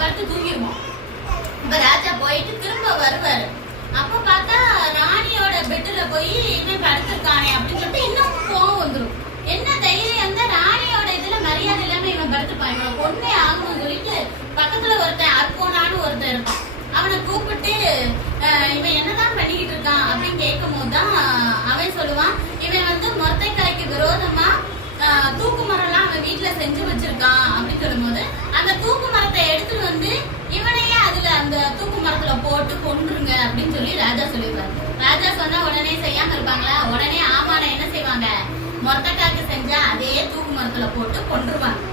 படுத்து தூங்கிடுவோம். இப்ப ராஜா போயிட்டு திரும்ப வருவாரு. அப்ப பார்த்தா ராணியோட பெட்ல போய் இவன் படுத்திருக்கானே அப்படின்னு சொல்லிட்டு இன்னும் கோவம் வந்துடும். என்ன தைரியம் தான் ராணியோட இதுல மரியாதை இல்லாம இவன் படுத்துப்பான், இவன் பொண்ணே ஆகணும்னு சொல்லிட்டு பக்கத்துல ஒருத்தன் அற்போனான்னு ஒருத்தன் இருப்பான். அவனை கூப்பிட்டு இவன் என்னதான் பண்ணிக்கிட்டு இருக்கான் அப்படின்னு கேட்கும் போதுதான் அவன் சொல்லுவான், இவன் வந்து மொத்தை கலைக்கு விரோதமா தூக்கு மரம்லாம் அவன் வீட்டுல செஞ்சு வச்சிருக்கான் அப்படின்னு சொல்லும் போது அந்த தூக்கு மரத்தை எடுத்துட்டு வந்து இவனையே அதுல அந்த தூக்கு மரத்துல போட்டு கொன்றுங்க அப்படின்னு சொல்லி ராஜா சொல்லிடுவாரு. ராஜா சொன்னா உடனே செய்யாம இருப்பாங்களா? உடனே ஆமான என்ன செய்வாங்க, மொத்தக்காக்கு செஞ்சா அதே தூக்கு மரத்துல போட்டு கொன்றுவாங்க.